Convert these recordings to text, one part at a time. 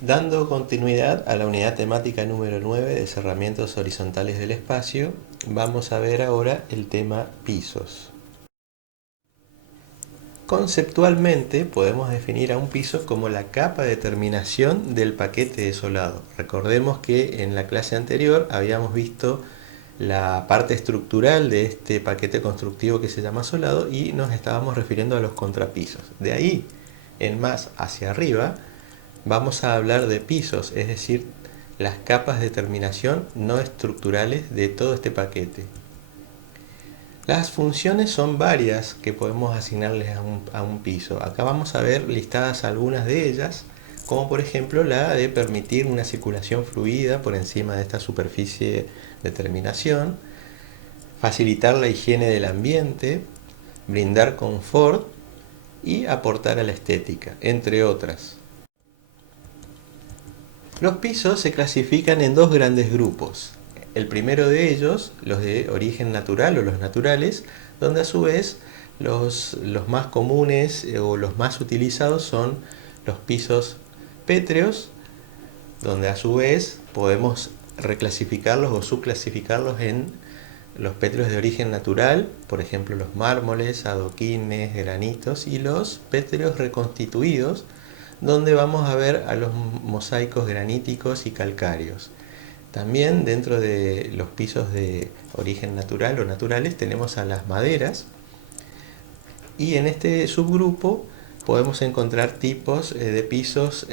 Dando continuidad a la unidad temática número 9 de cerramientos horizontales del espacio, vamos a ver ahora el tema pisos. Conceptualmente podemos definir a un piso como la capa de terminación del paquete de solado. Recordemos que en la clase anterior habíamos visto la parte estructural de este paquete constructivo que se llama solado y nos estábamos refiriendo a los contrapisos. De ahí en más hacia arriba vamos a hablar de pisos, es decir, las capas de terminación no estructurales de todo este paquete. Las funciones son varias que podemos asignarles a un piso. Acá vamos a ver listadas algunas de ellas, como por ejemplo la de permitir una circulación fluida por encima de esta superficie de terminación, facilitar la higiene del ambiente, brindar confort y aportar a la estética, entre otras. Los pisos se clasifican en dos grandes grupos. El primero de ellos, los de origen natural o los naturales, donde a su vez los más comunes o los más utilizados son los pisos pétreos, donde a su vez podemos reclasificarlos o subclasificarlos en los pétreos de origen natural, por ejemplo los mármoles, adoquines, granitos, y los pétreos reconstituidos, donde vamos a ver a los mosaicos graníticos y calcáreos. También dentro de los pisos de origen natural o naturales tenemos a las maderas, y en este subgrupo podemos encontrar tipos de pisos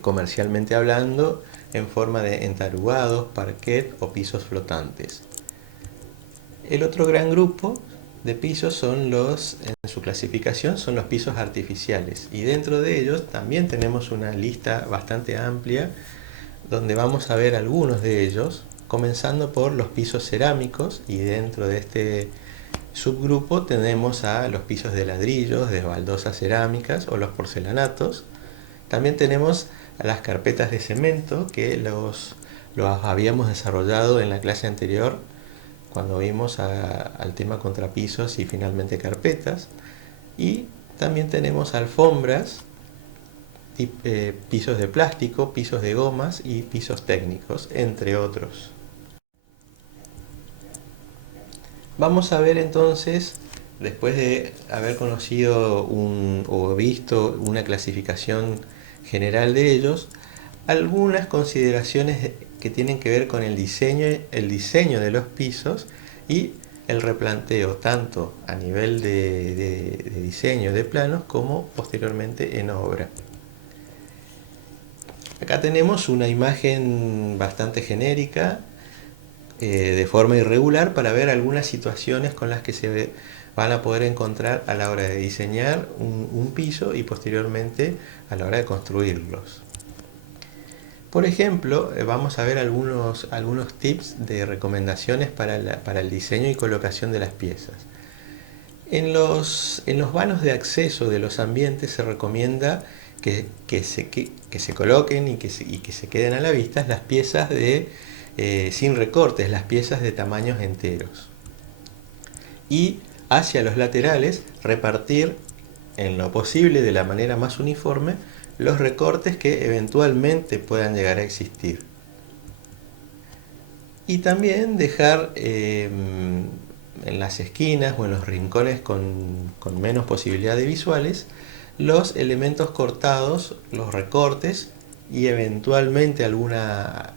comercialmente hablando en forma de entarugados, parquet o pisos flotantes. El otro gran grupo de pisos son en su clasificación, son los pisos artificiales, y dentro de ellos también tenemos una lista bastante amplia donde vamos a ver algunos de ellos, comenzando por los pisos cerámicos, y dentro de este subgrupo tenemos a los pisos de ladrillos, de baldosas cerámicas o los porcelanatos. También tenemos a las carpetas de cemento que los habíamos desarrollado en la clase anterior cuando vimos al tema contrapisos y finalmente carpetas. Y también tenemos alfombras, pisos de plástico, pisos de gomas y pisos técnicos, entre otros. Vamos a ver entonces, después de haber conocido o visto una clasificación general de ellos, algunas consideraciones que tienen que ver con el diseño de los pisos y el replanteo, tanto a nivel de diseño de planos como posteriormente en obra. Acá tenemos una imagen bastante genérica, de forma irregular, para ver algunas situaciones con las que se van a poder encontrar a la hora de diseñar un piso y posteriormente a la hora de construirlos. Por ejemplo, vamos a ver algunos tips de recomendaciones para el diseño y colocación de las piezas. En los vanos de acceso de los ambientes se recomienda que se coloquen y que se queden a la vista las piezas sin recortes, las piezas de tamaños enteros. Y hacia los laterales repartir en lo posible de la manera más uniforme los recortes que eventualmente puedan llegar a existir. Y también dejar en las esquinas o en los rincones con menos posibilidad de visuales los elementos cortados, los recortes, y eventualmente alguna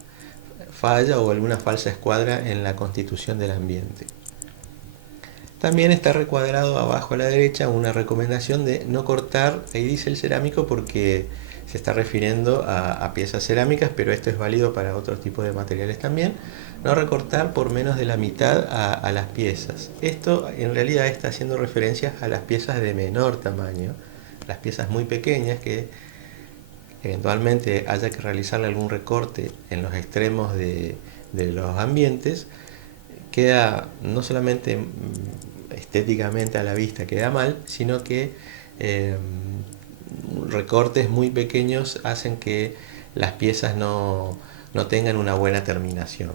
falla o alguna falsa escuadra en la constitución del ambiente. También está recuadrado abajo a la derecha una recomendación de no cortar, ahí dice el cerámico porque se está refiriendo a piezas cerámicas, pero esto es válido para otros tipos de materiales también. No recortar por menos de la mitad a las piezas. Esto en realidad está haciendo referencia a las piezas de menor tamaño, las piezas muy pequeñas que eventualmente haya que realizarle algún recorte en los extremos de los ambientes. Queda no solamente estéticamente a la vista queda mal, sino que recortes muy pequeños hacen que las piezas no tengan una buena terminación.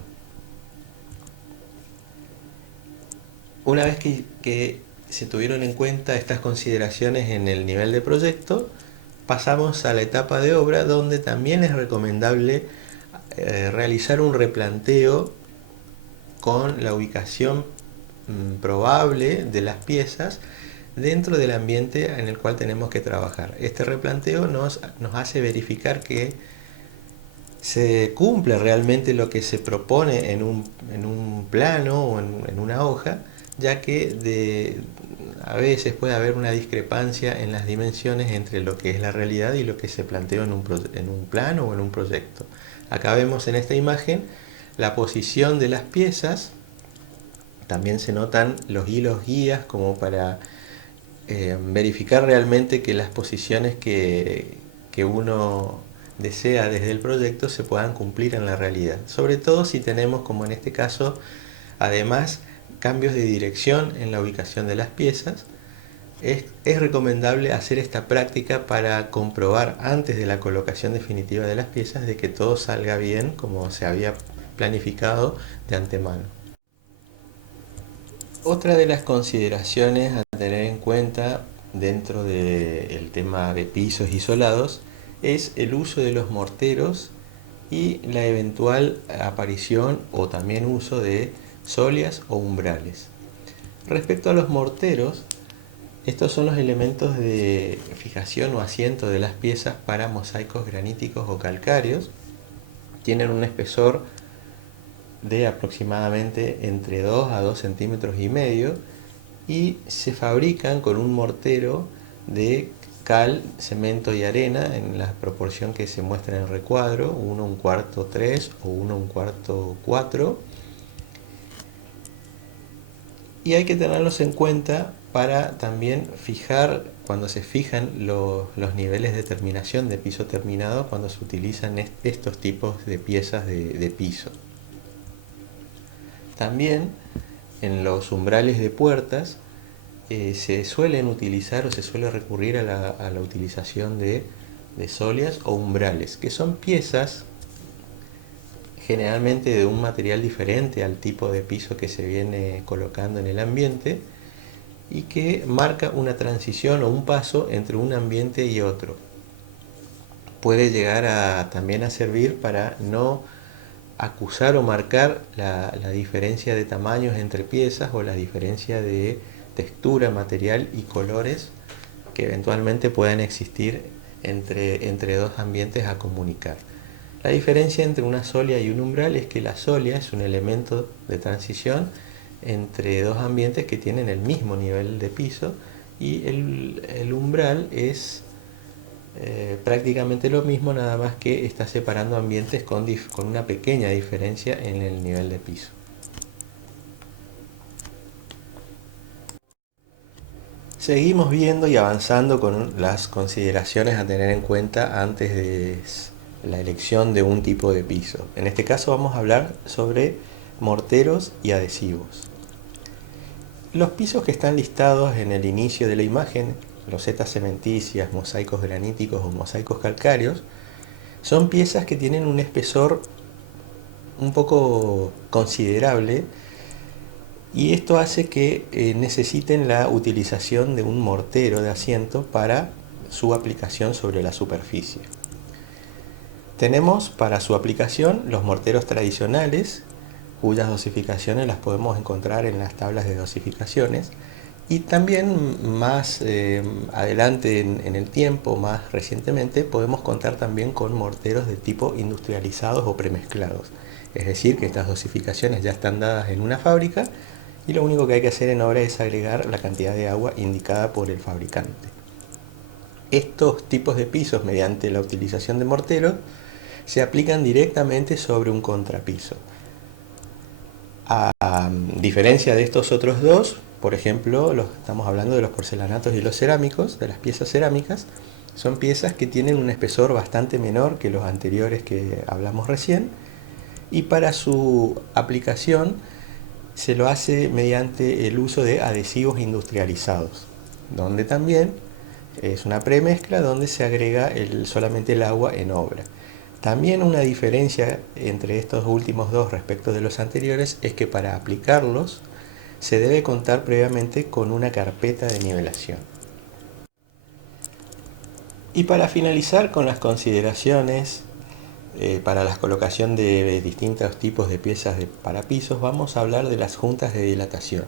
Una vez que se tuvieron en cuenta estas consideraciones en el nivel de proyecto, pasamos a la etapa de obra, donde también es recomendable realizar un replanteo con la ubicación probable de las piezas dentro del ambiente en el cual tenemos que trabajar. Este replanteo nos hace verificar que se cumple realmente lo que se propone en un plano o en una hoja, ya que a veces puede haber una discrepancia en las dimensiones entre lo que es la realidad y lo que se planteó en un plano o en un proyecto. Acá vemos en esta imagen la posición de las piezas. También se notan los hilos guías como para verificar realmente que las posiciones que uno desea desde el proyecto se puedan cumplir en la realidad. Sobre todo si tenemos, como en este caso, además cambios de dirección en la ubicación de las piezas. Es recomendable hacer esta práctica para comprobar antes de la colocación definitiva de las piezas de que todo salga bien como se había planificado de antemano. Otra de las consideraciones a tener en cuenta dentro del tema de pisos y solados es el uso de los morteros y la eventual aparición o también uso de solias o umbrales. Respecto a los morteros, estos son los elementos de fijación o asiento de las piezas para mosaicos graníticos o calcáreos. Tienen un espesor de aproximadamente entre 2 a 2 centímetros y medio y se fabrican con un mortero de cal, cemento y arena en la proporción que se muestra en el recuadro, 1 1/4 3 o 1 1/4 4, y hay que tenerlos en cuenta para también fijar, cuando se fijan los niveles de terminación de piso terminado, cuando se utilizan estos tipos de piezas de piso. También en los umbrales de puertas se suelen utilizar o se suele recurrir a la utilización de solias o umbrales, que son piezas generalmente de un material diferente al tipo de piso que se viene colocando en el ambiente y que marca una transición o un paso entre un ambiente y otro. Puede llegar también a servir para no acusar o marcar la diferencia de tamaños entre piezas o la diferencia de textura, material y colores que eventualmente puedan existir entre dos ambientes a comunicar. La diferencia entre una solia y un umbral es que la solia es un elemento de transición entre dos ambientes que tienen el mismo nivel de piso, y el umbral es prácticamente lo mismo, nada más que está separando ambientes con una pequeña diferencia en el nivel de piso. Seguimos viendo y avanzando con las consideraciones a tener en cuenta antes de la elección de un tipo de piso. En este caso vamos a hablar sobre morteros y adhesivos. Los pisos que están listados en el inicio de la imagen, losetas cementicias, mosaicos graníticos o mosaicos calcáreos, son piezas que tienen un espesor un poco considerable, y esto hace que necesiten la utilización de un mortero de asiento para su aplicación sobre la superficie. Tenemos para su aplicación los morteros tradicionales, cuyas dosificaciones las podemos encontrar en las tablas de dosificaciones, y también más adelante en el tiempo, más recientemente, podemos contar también con morteros de tipo industrializados o premezclados. Es decir, que estas dosificaciones ya están dadas en una fábrica y lo único que hay que hacer en obra es agregar la cantidad de agua indicada por el fabricante. Estos tipos de pisos, mediante la utilización de morteros, se aplican directamente sobre un contrapiso. A diferencia de estos otros dos, por ejemplo, estamos hablando de los porcelanatos y los cerámicos, de las piezas cerámicas, son piezas que tienen un espesor bastante menor que los anteriores que hablamos recién, y para su aplicación se lo hace mediante el uso de adhesivos industrializados, donde también es una premezcla donde se agrega solamente el agua en obra. También una diferencia entre estos últimos dos respecto de los anteriores es que para aplicarlos se debe contar previamente con una carpeta de nivelación. Y para finalizar con las consideraciones para la colocación de distintos tipos de piezas para pisos, vamos a hablar de las juntas de dilatación.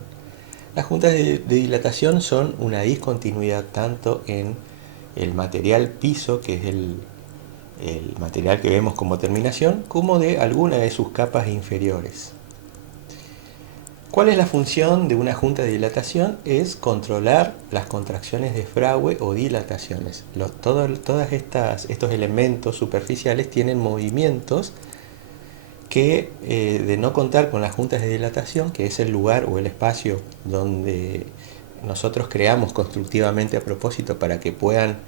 Las juntas de dilatación son una discontinuidad tanto en el material piso, que es el material que vemos como terminación, como de alguna de sus capas inferiores. ¿Cuál es la función de una junta de dilatación? Es controlar las contracciones de fragüe o dilataciones. Todos estos elementos superficiales tienen movimientos que, de no contar con las juntas de dilatación, que es el lugar o el espacio donde nosotros creamos constructivamente a propósito para que puedan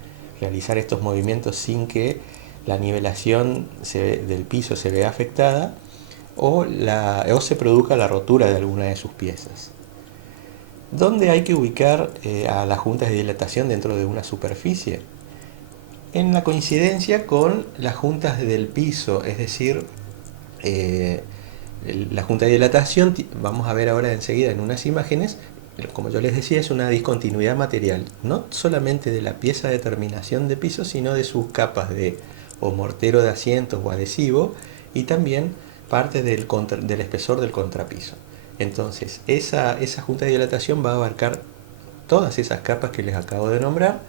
realizar estos movimientos sin que la nivelación del piso se vea afectada, o se produzca la rotura de alguna de sus piezas. ¿Dónde hay que ubicar a las juntas de dilatación dentro de una superficie? En la coincidencia con las juntas del piso, es decir, la junta de dilatación, vamos a ver ahora enseguida en unas imágenes, como yo les decía, es una discontinuidad material, no solamente de la pieza de terminación de piso, sino de sus capas de o mortero de asientos o adhesivo, y también parte del espesor del contrapiso. Entonces, esa junta de dilatación va a abarcar todas esas capas que les acabo de nombrar.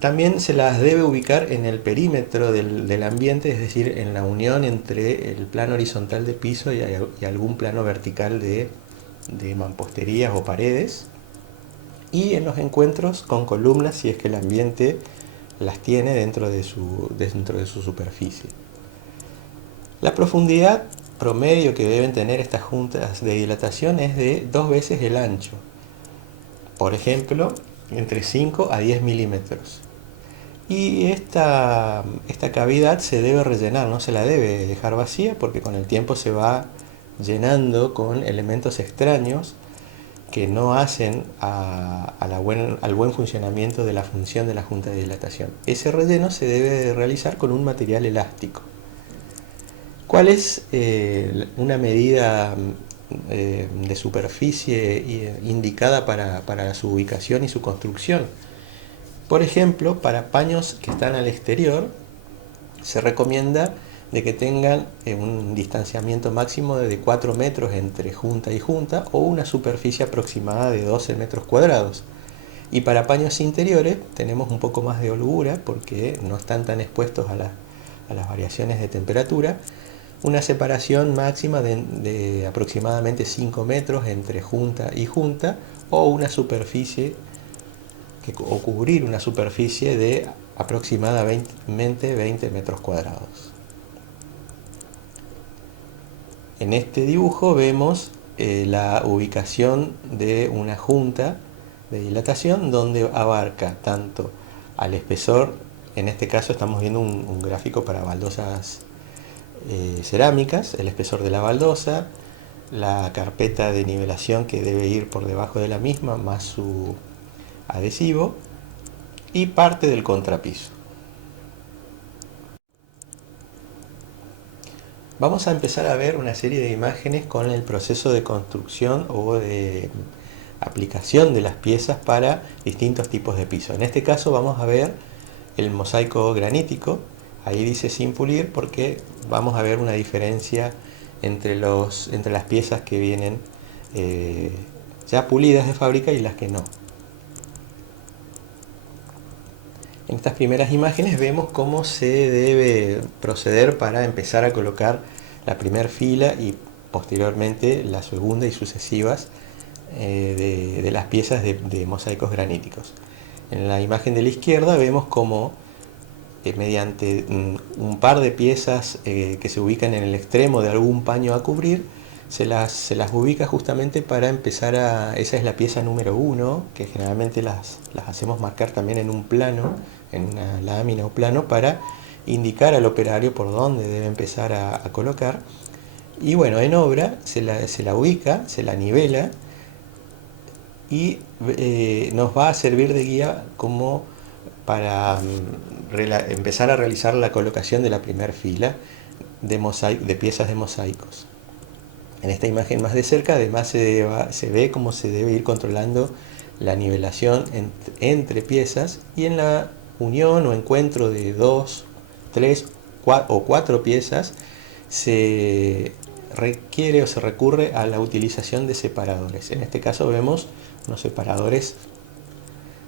También se las debe ubicar en el perímetro del ambiente, es decir, en la unión entre el plano horizontal de piso y algún plano vertical de mamposterías o paredes, y en los encuentros con columnas si es que el ambiente las tiene dentro de su superficie. La profundidad promedio que deben tener estas juntas de dilatación es de 2 veces el ancho, por ejemplo, entre 5 a 10 milímetros. Y esta cavidad se debe rellenar, no se la debe dejar vacía, porque con el tiempo se va llenando con elementos extraños que no hacen al buen funcionamiento de la función de la junta de dilatación. Ese relleno se debe realizar con un material elástico. ¿Cuál es una medida de superficie indicada para su ubicación y su construcción? Por ejemplo, para paños que están al exterior, se recomienda de que tengan un distanciamiento máximo de 4 metros entre junta y junta, o una superficie aproximada de 12 metros cuadrados. Y para paños interiores tenemos un poco más de holgura porque no están tan expuestos a las variaciones de temperatura. Una separación máxima de aproximadamente 5 metros entre junta y junta, o una superficie o cubrir una superficie de aproximadamente 20 metros cuadrados. En este dibujo vemos la ubicación de una junta de dilatación donde abarca tanto al espesor, en este caso estamos viendo un gráfico para baldosas cerámicas, el espesor de la baldosa, la carpeta de nivelación que debe ir por debajo de la misma, más su adhesivo, y parte del contrapiso. Vamos a empezar a ver una serie de imágenes con el proceso de construcción o de aplicación de las piezas para distintos tipos de piso. En este caso vamos a ver el mosaico granítico. Ahí dice sin pulir porque vamos a ver una diferencia entre las piezas que vienen ya pulidas de fábrica y las que no. En estas primeras imágenes vemos cómo se debe proceder para empezar a colocar la primera fila y posteriormente la segunda y sucesivas de las piezas de mosaicos graníticos. En la imagen de la izquierda vemos cómo mediante un par de piezas que se ubican en el extremo de algún paño a cubrir, se las ubica justamente para empezar esa es la pieza número 1, que generalmente las hacemos marcar también en un plano, en una lámina o plano, para indicar al operario por dónde debe empezar a colocar. Y bueno, en obra se la ubica, se la nivela, y nos va a servir de guía como para empezar a realizar la colocación de la primera fila de piezas de mosaicos. En esta imagen más de cerca además se ve cómo se debe ir controlando la nivelación entre piezas, y en la unión o encuentro de 2, 3 o 4 piezas, se requiere o se recurre a la utilización de separadores. En este caso vemos unos separadores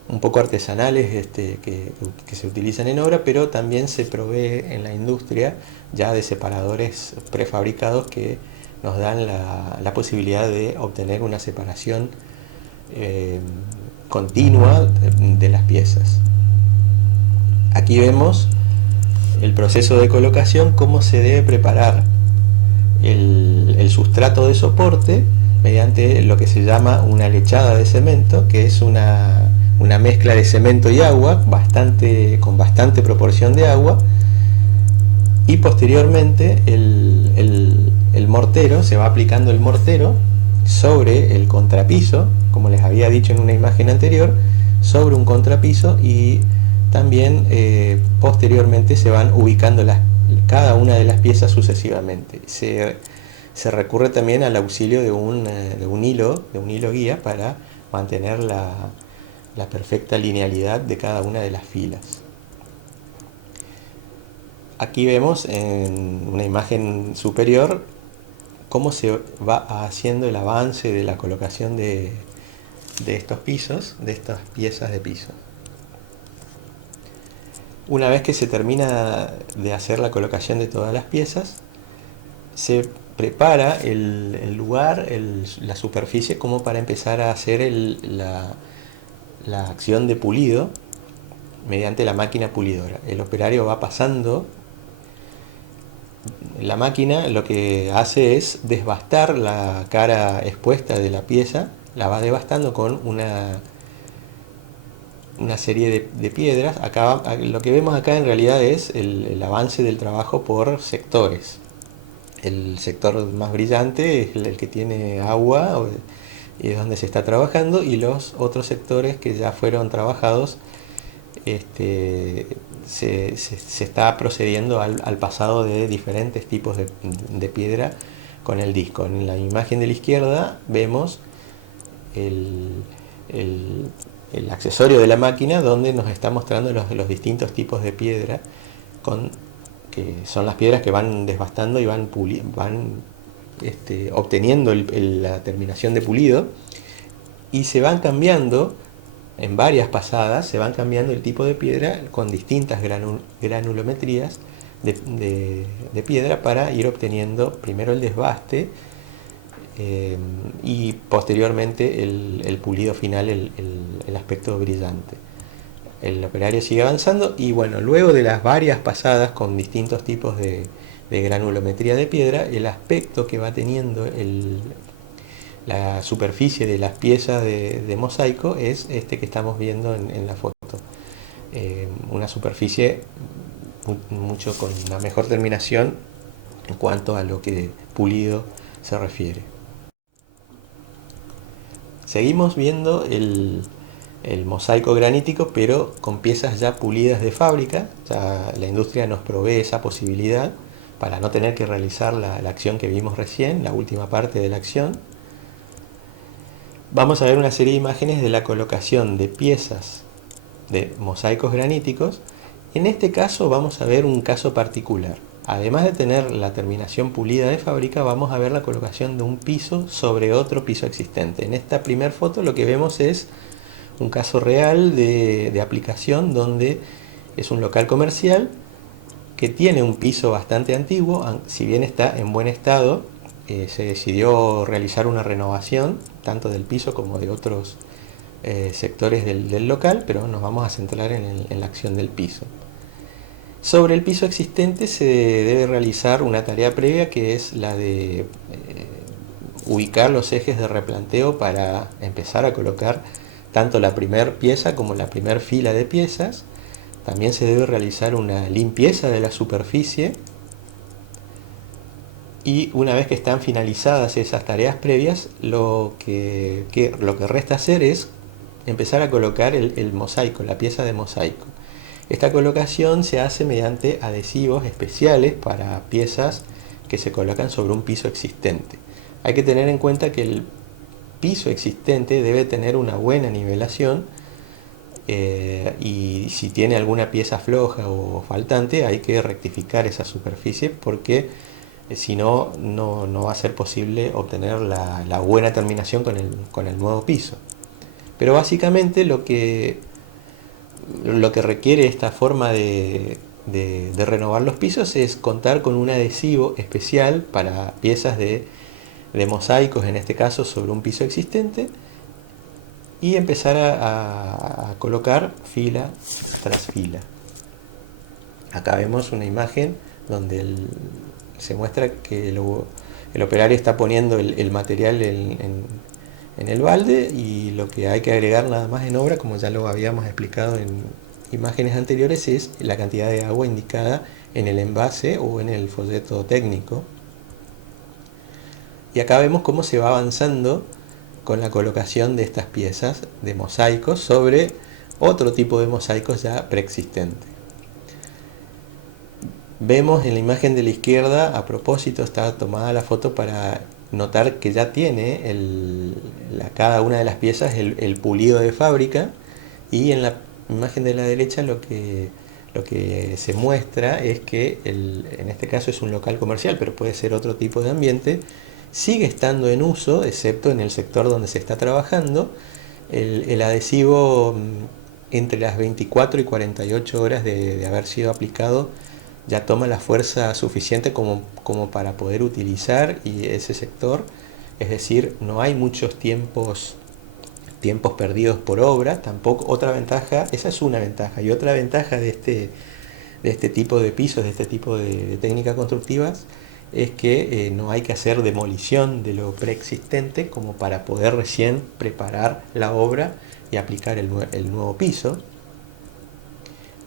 un poco artesanales que se utilizan en obra, pero también se provee en la industria ya de separadores prefabricados que nos dan la posibilidad de obtener una separación continua de las piezas. Aquí vemos el proceso de colocación, cómo se debe preparar el sustrato de soporte mediante lo que se llama una lechada de cemento, que es una mezcla de cemento y agua con bastante proporción de agua, y posteriormente el mortero, se va aplicando el mortero sobre el contrapiso, como les había dicho en una imagen anterior, sobre un contrapiso, y también posteriormente se van ubicando cada una de las piezas sucesivamente. Se recurre también al auxilio de un hilo guía para mantener la perfecta linealidad de cada una de las filas. Aquí vemos en una imagen superior cómo se va haciendo el avance de la colocación de estos pisos, de estas piezas de piso. Una vez que se termina de hacer la colocación de todas las piezas, se prepara el lugar, la superficie, como para empezar a hacer la acción de pulido mediante la máquina pulidora. El operario va pasando. La máquina lo que hace es desbastar la cara expuesta de la pieza, la va devastando con una serie de piedras. Lo que vemos acá en realidad es el avance del trabajo por sectores. El sector más brillante es el que tiene agua y es donde se está trabajando, y los otros sectores que ya fueron trabajados, se está procediendo al pasado de diferentes tipos de piedra con el disco. En la imagen de la izquierda vemos el accesorio de la máquina, donde nos está mostrando los distintos tipos de piedra, que son las piedras que van desbastando y van obteniendo la terminación de pulido, y se van cambiando en varias pasadas, se van cambiando el tipo de piedra con distintas granulometrías de piedra, para ir obteniendo primero el desbaste y posteriormente el pulido final, el aspecto brillante. El operario sigue avanzando, y bueno, luego de las varias pasadas con distintos tipos de granulometría de piedra, el aspecto que va teniendo la superficie de las piezas de mosaico es este que estamos viendo en la foto. Una superficie mucho con una mejor terminación en cuanto a lo que pulido se refiere. Seguimos viendo el mosaico granítico, pero con piezas ya pulidas de fábrica. Ya la industria nos provee esa posibilidad para no tener que realizar la acción que vimos recién, la última parte de la acción. Vamos a ver una serie de imágenes de la colocación de piezas de mosaicos graníticos. En este caso vamos a ver un caso particular. Además de tener la terminación pulida de fábrica, vamos a ver la colocación de un piso sobre otro piso existente. En esta primera foto lo que vemos es un caso real de aplicación, donde es un local comercial que tiene un piso bastante antiguo. Si bien está en buen estado, se decidió realizar una renovación tanto del piso como de otros sectores del local, pero nos vamos a centrar en la acción del piso. Sobre el piso existente se debe realizar una tarea previa, que es la de ubicar los ejes de replanteo para empezar a colocar tanto la primera pieza como la primera fila de piezas. También se debe realizar una limpieza de la superficie, y una vez que están finalizadas esas tareas previas, lo que resta hacer es empezar a colocar el mosaico, la pieza de mosaico. Esta colocación se hace mediante adhesivos especiales para piezas que se colocan sobre un piso existente. Hay que tener en cuenta que el piso existente debe tener una buena nivelación, y si tiene alguna pieza floja o faltante hay que rectificar esa superficie porque si no, no va a ser posible obtener la buena terminación con el nuevo piso. Pero básicamente lo que requiere esta forma de renovar los pisos es contar con un adhesivo especial para piezas de mosaicos, en este caso sobre un piso existente, y empezar a colocar fila tras fila. Acá vemos una imagen donde se muestra que el operario está poniendo el material en el balde y lo que hay que agregar nada más en obra, como ya lo habíamos explicado en imágenes anteriores, es la cantidad de agua indicada en el envase o en el folleto técnico. Y acá vemos cómo se va avanzando con la colocación de estas piezas de mosaicos sobre otro tipo de mosaicos ya preexistente. Vemos en la imagen de la izquierda, a propósito está tomada la foto para notar que ya tiene cada una de las piezas el pulido de fábrica, y en la imagen de la derecha lo que se muestra es que en este caso es un local comercial, pero puede ser otro tipo de ambiente, sigue estando en uso, excepto en el sector donde se está trabajando. El adhesivo entre las 24 y 48 horas de haber sido aplicado ya toma la fuerza suficiente como para poder utilizar y ese sector, es decir, no hay muchos tiempos perdidos por obra. Tampoco, otra ventaja, esa es una ventaja, y otra ventaja de este tipo de pisos, de este tipo de técnicas constructivas, es que no hay que hacer demolición de lo preexistente como para poder recién preparar la obra y aplicar el nuevo piso.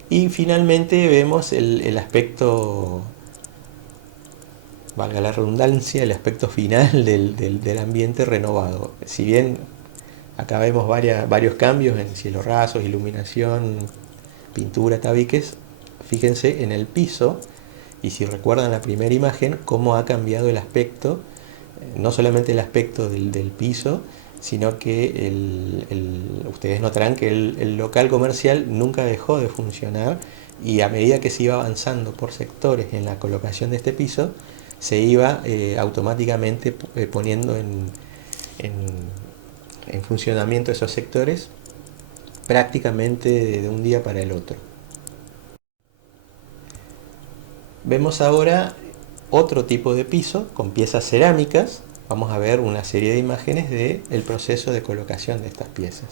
Y finalmente vemos el aspecto, valga la redundancia, el aspecto final del ambiente renovado. Si bien acá vemos varios cambios en cielos rasos, iluminación, pintura, tabiques, fíjense en el piso, y si recuerdan la primera imagen, cómo ha cambiado el aspecto, no solamente el aspecto del piso, sino que ustedes notarán que el local comercial nunca dejó de funcionar, y a medida que se iba avanzando por sectores en la colocación de este piso, se iba automáticamente poniendo en funcionamiento esos sectores prácticamente de un día para el otro. Vemos ahora otro tipo de piso con piezas cerámicas. Vamos a ver una serie de imágenes del proceso de colocación de estas piezas.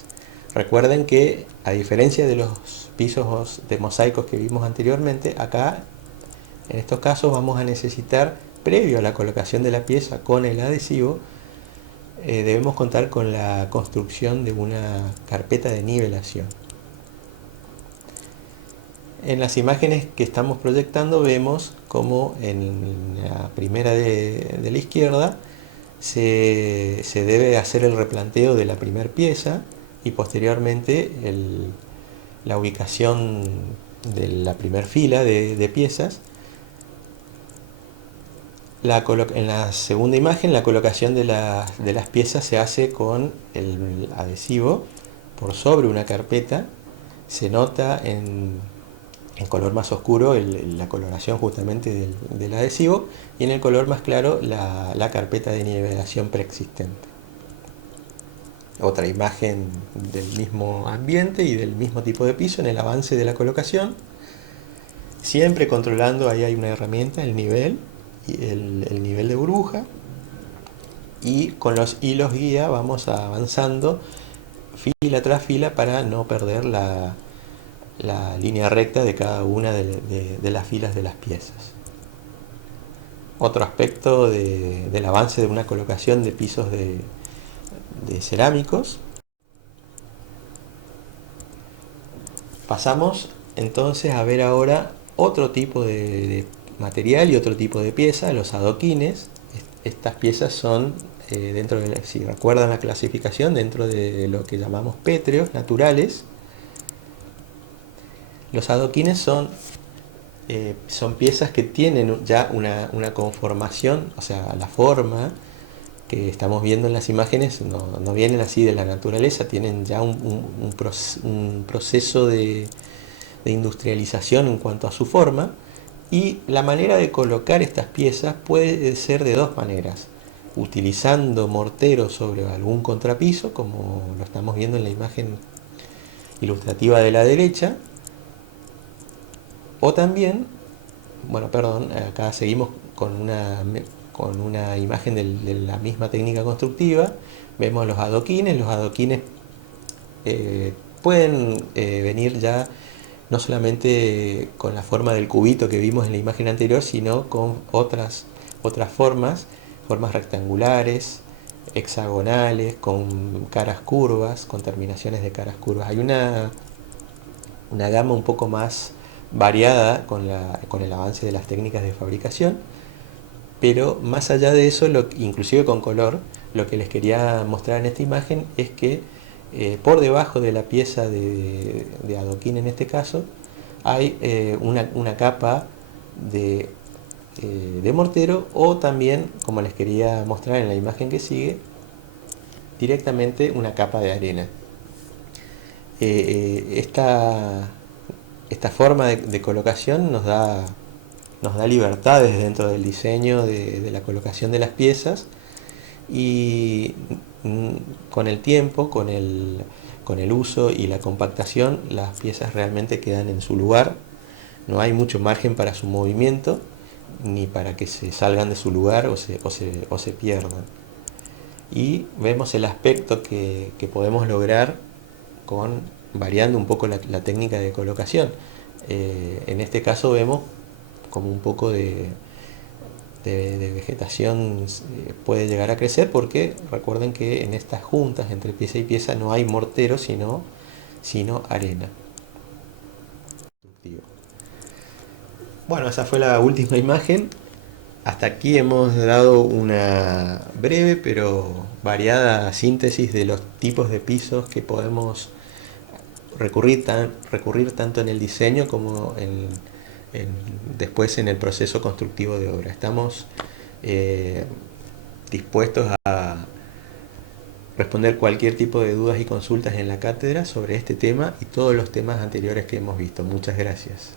Recuerden que, a diferencia de los pisos de mosaicos que vimos anteriormente, acá en estos casos vamos a necesitar, previo a la colocación de la pieza con el adhesivo, debemos contar con la construcción de una carpeta de nivelación. En las imágenes que estamos proyectando vemos como en la primera de la izquierda se debe hacer el replanteo de la primera pieza, y posteriormente la ubicación de la primera fila de piezas. En la segunda imagen, la colocación de las piezas se hace con el adhesivo por sobre una carpeta. Se nota en color más oscuro la coloración justamente del adhesivo, y en el color más claro la carpeta de nivelación preexistente. Otra imagen del mismo ambiente y del mismo tipo de piso en el avance de la colocación, siempre controlando, ahí hay una herramienta, el nivel y el nivel de burbuja, y con los hilos guía vamos avanzando fila tras fila para no perder la línea recta de cada una de las filas de las piezas. Otro aspecto del avance de una colocación de pisos de cerámicos. Pasamos entonces a ver ahora otro tipo de material y otro tipo de pieza, los adoquines. Estas piezas son, si recuerdan la clasificación, dentro de lo que llamamos pétreos naturales. Los adoquines son piezas que tienen ya una conformación, o sea, la forma que estamos viendo en las imágenes no vienen así de la naturaleza, tienen ya un proceso de industrialización en cuanto a su forma, y la manera de colocar estas piezas puede ser de dos maneras: utilizando mortero sobre algún contrapiso, como lo estamos viendo en la imagen ilustrativa de la derecha, o también, bueno, perdón, acá seguimos con una imagen de la misma técnica constructiva. Vemos los adoquines. Los adoquines pueden venir ya no solamente con la forma del cubito que vimos en la imagen anterior, sino con otras formas rectangulares, hexagonales, con caras curvas, con terminaciones de caras curvas. Hay una gama un poco más variada con el avance de las técnicas de fabricación, pero más allá de eso, inclusive con color, lo que les quería mostrar en esta imagen es que por debajo de la pieza de adoquín en este caso hay una capa de, de mortero, o también, como les quería mostrar en la imagen que sigue, directamente una capa de arena. Esta forma de colocación nos da libertades dentro del diseño de la colocación de las piezas, y con el tiempo, con el uso y la compactación, las piezas realmente quedan en su lugar. No hay mucho margen para su movimiento, ni para que se salgan de su lugar o se pierdan. Y vemos el aspecto que podemos lograr variando un poco la técnica de colocación. En este caso vemos como un poco de vegetación puede llegar a crecer, porque recuerden que en estas juntas entre pieza y pieza no hay mortero, sino arena. Bueno, esa fue la última imagen. Hasta aquí hemos dado una breve pero variada síntesis de los tipos de pisos que podemos recurrir tanto en el diseño como después en el proceso constructivo de obra. Estamos eh, dispuestos a responder cualquier tipo de dudas y consultas en la cátedra sobre este tema y todos los temas anteriores que hemos visto. Muchas gracias.